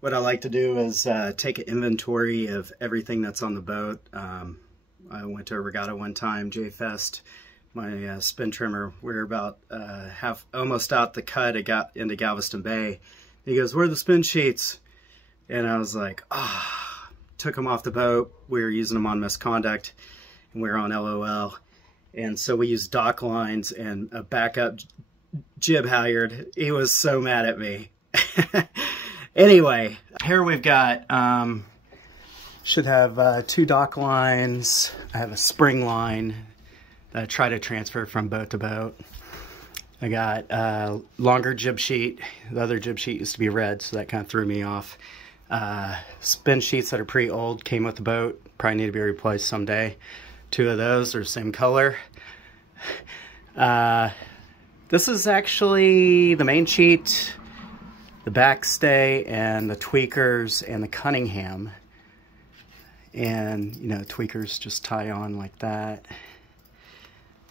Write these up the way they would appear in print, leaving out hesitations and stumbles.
What I like to do is take an inventory of everything that's on the boat. I went to a regatta one time, J-Fest, my spin trimmer. We were about almost out the cut. It got into Galveston Bay. He goes, "Where are the spin sheets?" And I was like, ah, took them off the boat. We were using them on misconduct, and we were on LOL. And so we used dock lines and a backup jib halyard. He was so mad at me. Anyway, here we've got, should have 2 dock lines. I have a spring line that I try to transfer from boat to boat. I got a longer jib sheet. The other jib sheet used to be red, so that kind of threw me off. Spin sheets that are pretty old came with the boat. Probably need to be replaced someday. 2 of those are the same color. This is actually the main sheet, the backstay, and the tweakers, and the Cunningham. And, you know, tweakers just tie on like that.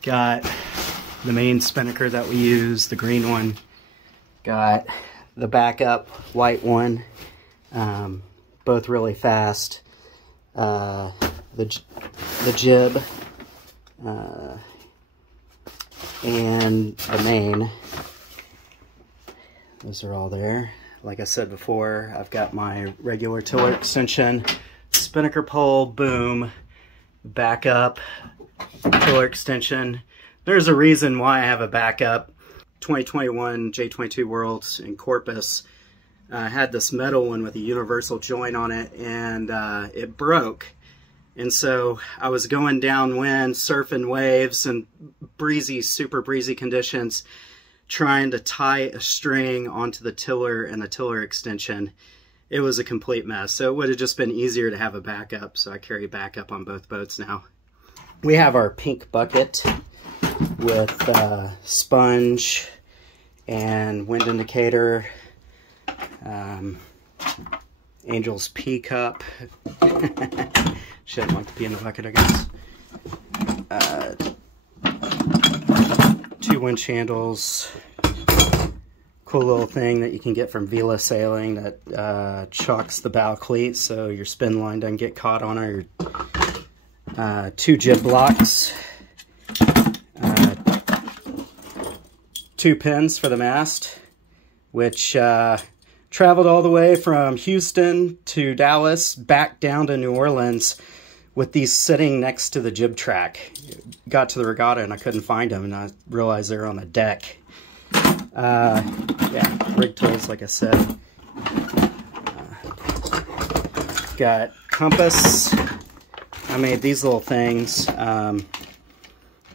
Got the main spinnaker that we use, the green one. Got the backup white one, both really fast. The jib, and the main. Those are all there. Like I said before, I've got my regular tiller extension, spinnaker pole, boom, backup, tiller extension. There's a reason why I have a backup. 2021 J22 Worlds in Corpus had this metal one with a universal joint on it, and it broke. And so I was going downwind, surfing waves and breezy, super breezy conditions, trying to tie a string onto the tiller and the tiller extension. It was a complete mess. So it would have just been easier to have a backup. So I carry backup on both boats now. We have our pink bucket with sponge and wind indicator, Angel's pea cup. Shouldn't like to be in the bucket, I guess. 2 winch handles. Cool little thing that you can get from Vela Sailing that chocks the bow cleat so your spin line doesn't get caught on it. 2 jib blocks. 2 pins for the mast, which traveled all the way from Houston to Dallas, back down to New Orleans, with these sitting next to the jib track. Got to the regatta and I couldn't find them, and I realized they were on the deck. Yeah, rig tools, like I said. Got compass. I made these little things.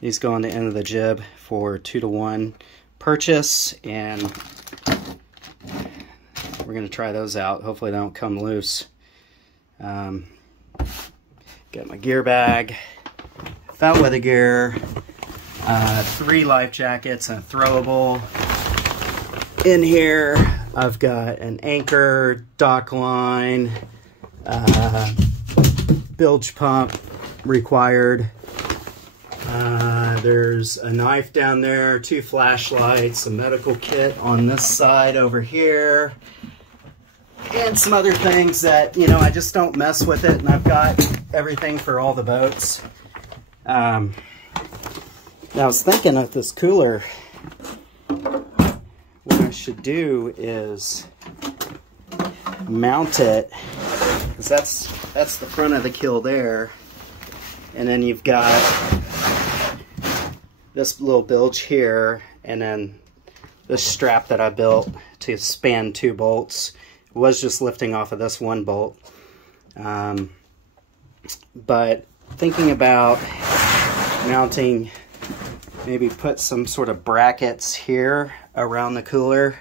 These go on the end of the jib for 2-to-1 purchase, and we're going to try those out. Hopefully they don't come loose. Got my gear bag, foul weather gear, 3 life jackets and a throwable. In here, I've got an anchor, dock line, bilge pump required. There's a knife down there, 2 flashlights, a medical kit on this side over here, and some other things that, you know, I just don't mess with it, and I've got everything for all the boats. Now I was thinking of this cooler, what I should do is mount it, because that's the front of the keel there, and then you've got this little bilge here, and then this strap that I built to span 2 bolts. It was just lifting off of this 1 bolt. But thinking about mounting, maybe put some sort of brackets here around the cooler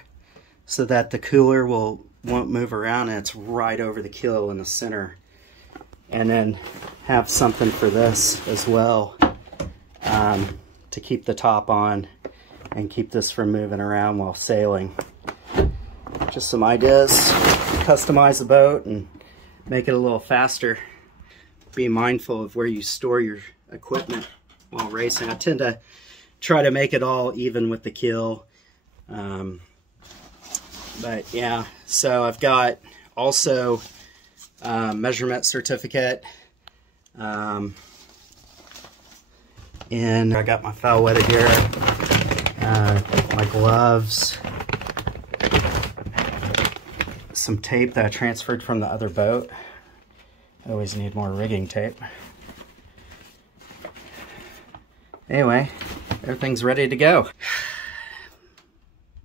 so that the cooler won't move around and it's right over the keel in the center. And then have something for this as well, to keep the top on and keep this from moving around while sailing. Just some ideas, customize the boat and make it a little faster. Be mindful of where you store your equipment while racing. I tend to try to make it all even with the keel. But yeah, so I've got Also, measurement certificate. And I got my foul weather gear, my gloves, some tape that I transferred from the other boat. I always need more rigging tape. Anyway, everything's ready to go.